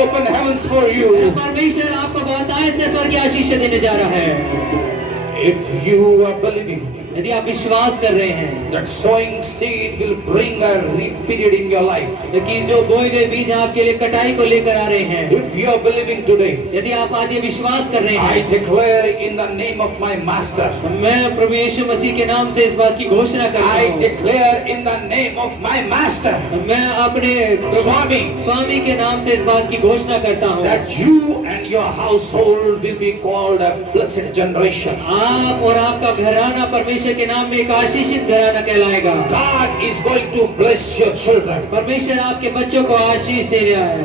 open heavens for you. परमेश्वर आपको बहुतायत से स्वर्ग की आशीष देने जा रहा है। If you are believing यदि आप विश्वास कर रहे हैं that sowing seed will bring a reap period in your life. कि जो बोए गए बीज आपके लिए कटाई को लेकर आ रहे हैं, If you are believing today, यदि आप आज ये विश्वास कर रहे I हैं, declare in the name of my master. मैं प्रभु यीशु मसीह के नाम से इस बात की घोषणा करता I हूँ। declare in the name of my master मैं अपने स्वामी के नाम से इस बात की घोषणा करता हूँ that you and your household will be called a blessed generation. आप और आपका घराना परमेश्वर के नाम में एक आशीषित घराना कहलाएगा। God is going to bless your children. परमेश्वर आपके बच्चों को आशीष दे रहा है।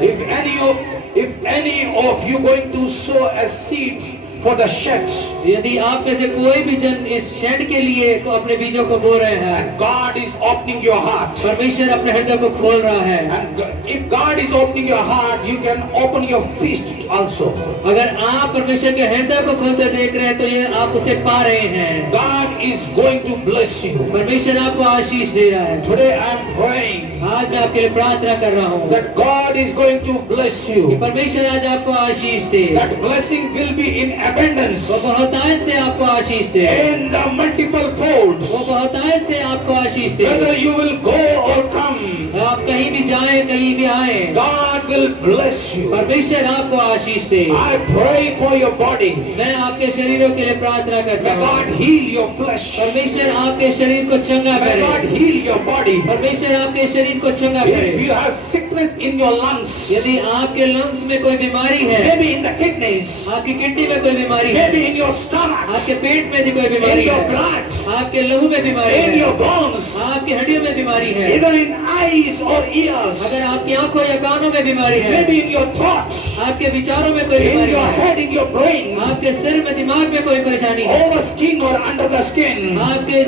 If any of you going to sow a seed for the shed, यदि आप में से कोई भी जन इस शेड के लिए अपने बीजों को बो रहे हैं, and God is opening your heart, परमेश्वर अपने हृदय को खोल रहा है, and if God is opening your heart, you can open your fist also. अगर आप परमेश्वर के हृदय को खोलते देख रहे हैं तो ये आप उसे पा रहे हैं। God is going to bless you. परमेश्वर आपको आशीष दे रहा है। Today I am praying आज मैं आपके लिए प्रार्थना कर रहा हूँ that God is going to bless कि you. परमेश्वर आज आपको आशीष दे। That blessing will be in abundance, वो बहुतायत से आपको आशीष दे। in the multiple folds. वो बहुतायत से आपको आशीष दे। Whether you will go or come, आप कहीं भी जाएं कहीं भी आएं, God will bless you. परमेश्वर आपको आशीष दे। I pray for your body. मैं आपके शरीरों के लिए प्रार्थना करता May हूँ। God heal your flesh. परमेश्वर आपके शरीर को चंगा May God करे। heal your body. परमेश्वर आपके शरीर को चंगा If करे। you have sickness in your lungs, यदि आपके लंग्स में कोई बीमारी है, maybe in the kidneys, आपकी किडनी में कोई बीमारी है, maybe in your stomach, आपके पेट में भी कोई in बीमारी your है, blood, आपके लहू में बीमारी in है, your bones, आपकी हड्डियों में बीमारी है, either in eyes or अगर ears, आपकी आंखों या कानों में बीमारी है, maybe in your thought, आपके विचारों में कोई in बीमारी your है, head, in your brain, आपके सिर में दिमाग में कोई परेशानी है, over skin or under the skin, आपके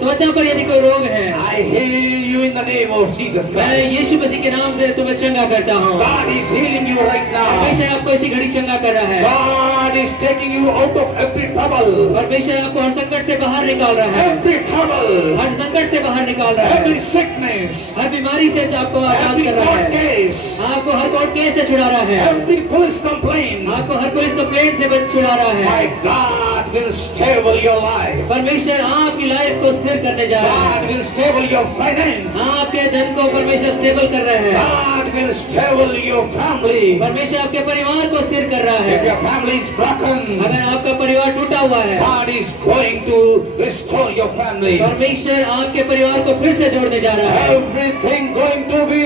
त्वचा पर यदि कोई रोग है, I heal you in the name of Jesus मैं Christ. यीशु मसीह के नाम से तुम्हें चंगा करता हूँ। God is healing you right now. परमेश्वर आपको इसी घड़ी चंगा कर रहा है। God is taking you out of every trouble, परमेश्वर आपको हर संकट से बाहर निकाल रहा है, every trouble, हर संकट से बाहर निकाल रहा है, every sickness, हर बीमारी से आपको आजाद every कर रहा court है, case, आपको हर कोर्ट केस से छुड़ा रहा है, every police complaint. आपको हर पुलिस कंप्लेंट से छुड़ा रहा है। My God will stable your life. परमेश्वर आपकी लाइफ को स्थिर करने जा रहा God है। will stable your finance. आपके धन को परमेश्वर स्टेबल कर रहा है। God will stable your family. परमेश्वर आपके परिवार को स्थिर कर रहा If है। your family is broken, अगर आपका परिवार टूटा हुआ है, God is going to restore your family. परमेश्वर आपके परिवार को फिर से जोड़ने जा रहा है। Everything going to be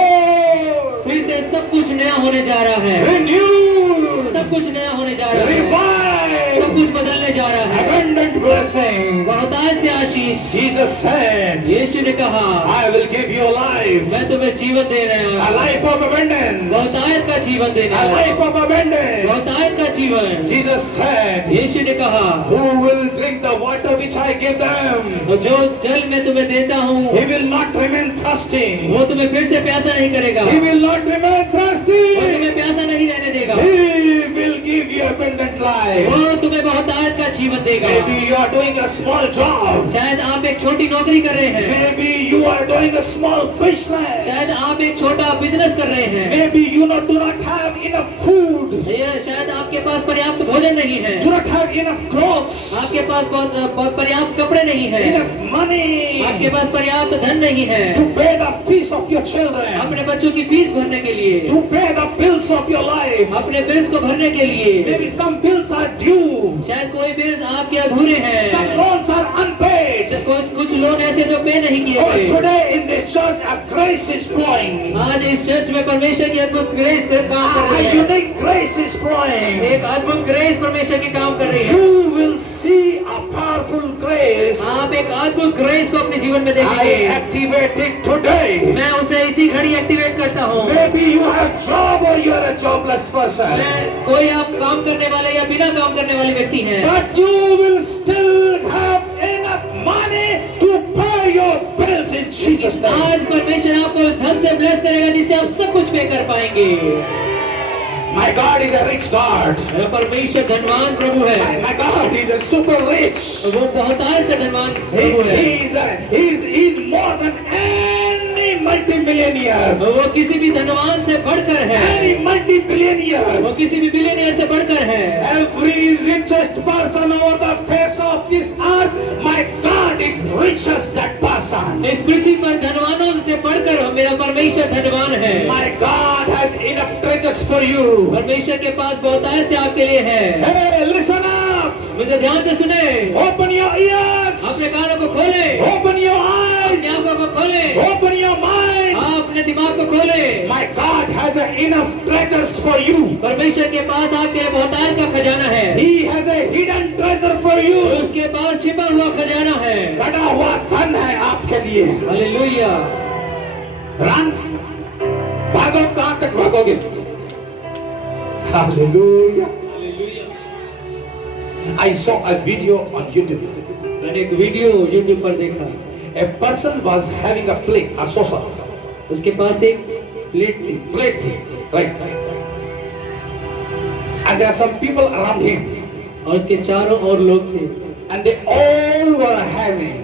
restored, फिर से सब कुछ नया होने जा रहा है, renewed, सब कुछ नया होने जा रहा है, सब revived, कुछ बदलने जा रहा है। abundant blessing. बहुतायत से आशीष। Jesus said, यीशु ने कहा, I will give you life, मैं तुम्हें जीवन दे रहा a हूँ, life of abundance, बहुतायत का जीवन देने a वाला, life of abundance. बहुतायत का जीवन। Jesus said, यीशु ने कहा, who will drink the water which I give them? जो जल मैं तुम्हें देता हूँ, He will not remain thirsty. वो तुम्हें फिर से प्यासा नहीं करेगा, He will not remain वो thirsty. तुम्हें प्यासा नहीं रहने देगा, He will give you abundant life. वो तुम्हें बहुतायत का जीवन देगा। Maybe you are doing a small job. शायद आप एक छोटी नौकरी कर रहे हैं, Maybe you are doing a small business. शायद आप एक छोटा बिजनेस कर रहे हैं, Maybe you do not have enough food. या शायद आपके पास पर्याप्त भोजन नहीं है, Do not have enough clothes. आपके पास बहुत पर्याप्त कपड़े नहीं है, Enough money आपके पास पर्याप्त धन नहीं है to pay the fees of your children. अपने बच्चों की फीस भरने के लिए, To pay the bills of your life. अपने बिल्स को भरने के लिए। Maybe some bills are due. शायद कोई बिल्स आपके अधूरे हैं, Some loans are unpaid. कुछ लोन ऐसे जो पे नहीं किए Oh, गए। today in this church, a grace is flowing. आज इस चर्च में परमेश्वर की अद्भुत ग्रेस काम कर A रही है, unique grace is flowing. एक अद्भुत ग्रेस परमेश्वर की काम कर रही है। You will see a powerful grace. आप एक अद्भुत ग्रेस को अपने जीवन में I देखेंगे। activate it today. मैं उसे इसी घड़ी एक्टिवेट करता हूँ। Maybe you have job or you are a jobless person. मैं कोई आप काम करने वाले या बिना काम करने वाले व्यक्ति हैं, But you will still have enough money to pay your bills in Jesus' name. आज परमेश्वर आपको उस धन से ब्लेस करेगा जिससे आप सब कुछ पे कर पाएंगे। My God is a rich God. मेरा परमेश्वर धनवान प्रभु है, My God is a super rich. वो बहुतायत से धनवान प्रभु है। He's more than any multi-millionaires, वो किसी भी धनवान से बढ़कर है, any वो multi-billionaires, किसी भी बिलियनियर से बढ़कर है। every richest person over the face of this earth, my God is richest that person. इस पृथ्वी पर धनवानों से बढ़कर मेरा परमेश्वर धनवान है। My God has enough treasures for you. परमेश्वर के पास बहुतायत से आपके लिए है। Hey, listen up. मुझे ध्यान से सुने, Open your ears. अपने कानों को खोले, Open your अपनी eyes. आंखों को खोले, Open your mind. आप अपने दिमाग को खोले। My God has enough treasures for you. परमेश्वर के पास आपके लिए बहुतायत का खजाना है। He has a hidden treasure for you. उसके पास छिपा हुआ खजाना है। कटा हुआ धन है आपके लिए। हालेलुया। रन, भागो, कहां तक भागोगे? Hallelujah. I saw a video on YouTube. मैंने एक वीडियो YouTube पर देखा। A person was having a plate, a saucer. उसके पास एक प्लेट थी, Plate थी, right? And there are some people around him, और उसके चारों ओर लोग थे, and they all were having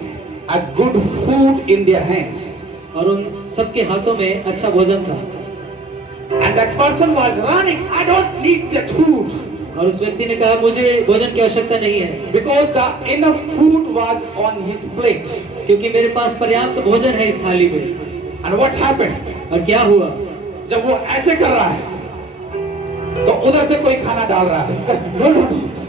a good food in their hands. और उन सबके हाथों में अच्छा भोजन था। And that person was running. I don't need that food और उस व्यक्ति ने कहा, मुझे भोजन की आवश्यकता नहीं है, because the enough food was on his plate. क्योंकि मेरे पास पर्याप्त भोजन है इस थाली में। And what happened? और क्या हुआ? जब वो ऐसे कर रहा है तो उधर से कोई खाना डाल रहा है। नो नो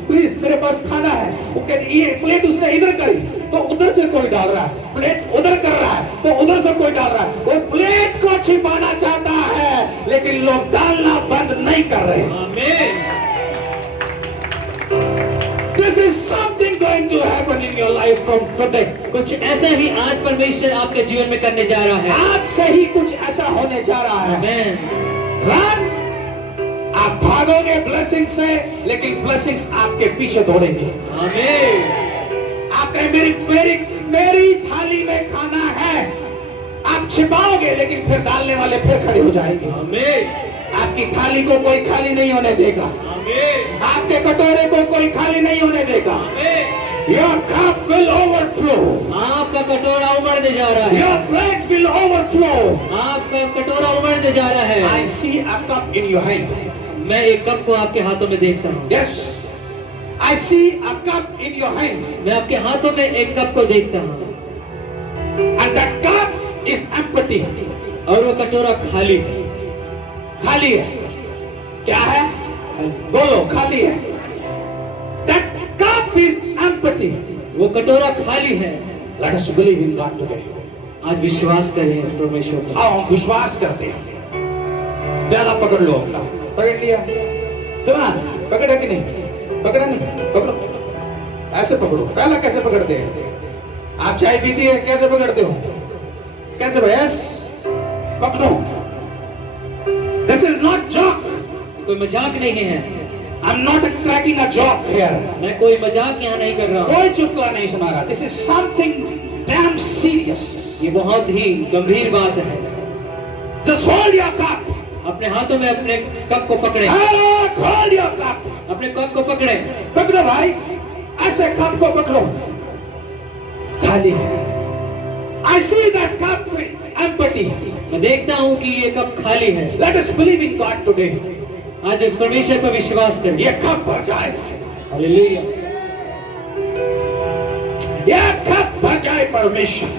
प्लीज, मेरे पास खाना है। वो कह ये प्लेट उसने इधर करी तो उधर से कोई डाल रहा है, प्लेट उधर कर रहा है तो उधर से कोई डाल रहा है। वो प्लेट को छिपाना चाहता है लेकिन लोग डालना बंद नहीं कर रहे। आमीन। This is something going to happen in your life from today. कुछ ऐसा ही आज परमेश्वर आपके जीवन में करने जा रहा है। आज से ही कुछ ऐसा होने जा रहा है। आमीन। रन, आप भागोगे ब्लेसिंग से, लेकिन ब्लेसिंग्स आपके पीछे दौड़ेंगे। आमीन। आप कहें मेरी मेरी मेरी थाली में खाना है, आप छिपाओगे लेकिन फिर डालने वाले फिर खड़े हो जाएंगे। आमीन। आपकी थाली को कोई खाली नहीं होने देगा, आमीन। आपके कटोरे को कोई खाली नहीं होने देगा। आमीन। Your cup will overflow. आपका कटोरा उमड़ने जा रहा है। Your plate will overflow. आपका कटोरा उमड़ने जा रहा है। I see a cup in your hand. मैं एक कप को आपके हाथों में देखता हूँ। Yes, I see a cup in your hand. मैं आपके हाथों में एक कप को देखता हूँ, And that cup is empty. और वो कटोरा खाली है। खाली है। क्या है? खाली। बोलो, खाली है। That cup is empty. वो कटोरा खाली है। Let us believe in God today. आज विश्वास करें इस परमेश्वर पर। आओ हम विश्वास करते हैं। प्याला पकड़ लो अपना, पकड़ लिया? चला, पकड़ा कि नहीं? पकड़ा नहीं? पकड़ो। ऐसे पकड़ो। प्याला कैसे पकड़ते हैं? आप चाय पीती है, कैसे पकड़ते हो? कैसे भाई? यस, पकड़ो। This is not joke. कोई मजाक नहीं है। I'm not cracking a joke here. मैं कोई मजाक यहाँ नहीं कर रहा हूँ। कोई चुटकुला नहीं सुना रहा। This is something damn serious. ये बहुत ही गंभीर बात है। Just hold your cup. अपने हाथों में अपने कप को पकड़े। Hold your cup. अपने कप को पकड़े। पकड़ो भाई, ऐसे कप को पकड़ो। खाली है। I see that cup empty. मैं देखता हूँ कि ये कप खाली है। Let us believe in God today. आज इस परमेश्वर पर विश्वास करें। ये कप भर जाए। हालेलुया। ये कप भर जाए परमेश्वर।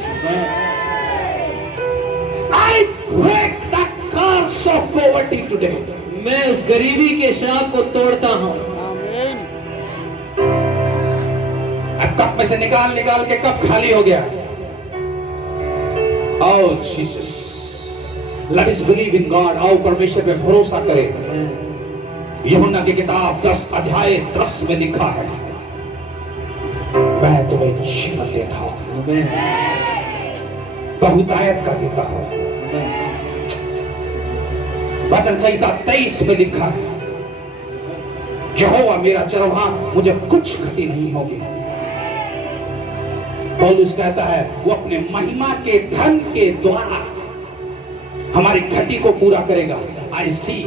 I break the curse of poverty today. मैं उस गरीबी के श्राप को तोड़ता हूँ। अब कप में से निकाल निकाल के कप खाली हो गया। Oh Jesus. Let us believe in God. आओ परमेश्वर पे भरोसा करें। यूहन्ना की किताब 10 अध्याय 10 में लिखा है, मैं तुम्हें जीवन देता हूँ, आमीन। बहुतायत का देता हूँ। वचन संहिता 23 में लिखा है, यहोवा मेरा चरवाहा, मुझे कुछ घटी नहीं होगी। पौलुस कहता है वो अपने महिमा के धन के द्वारा हमारी घटी को पूरा करेगा। आई सी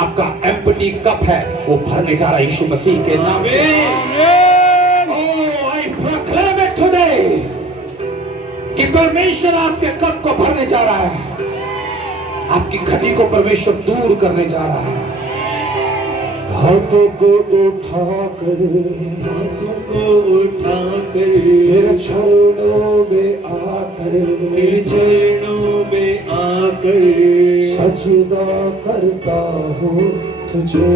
आपका एम्प्टी कप है, वो भरने जा रहा है यीशु मसीह के नाम से। ओह, आई प्रोक्लेम इट टुडे कि परमेश्वर आपके कप को भरने जा रहा है। आपकी घटी को परमेश्वर दूर करने जा रहा है। हाथों को उठाकर तेरे चरणों में आकर सजदा करता हूँ तुझे।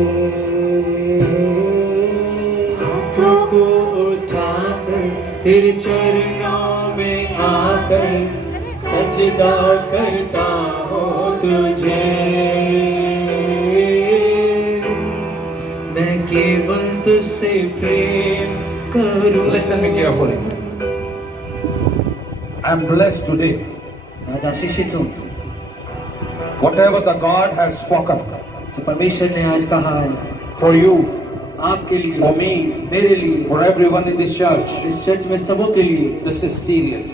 हाथों को उठाकर तेरे चरणों में आकर सजदा करता हूँ तुझे। मैं केवल तुझसे प्रेम करूं। Listen me carefully. I'm blessed today. आज आशीषित हूँ Whatever the God has spoken जो परमेश्वर ने आज कहा है for you, आपके लिए, for me, मेरे लिए, for everyone in this church, इस चर्च में सबों के लिए। this is serious.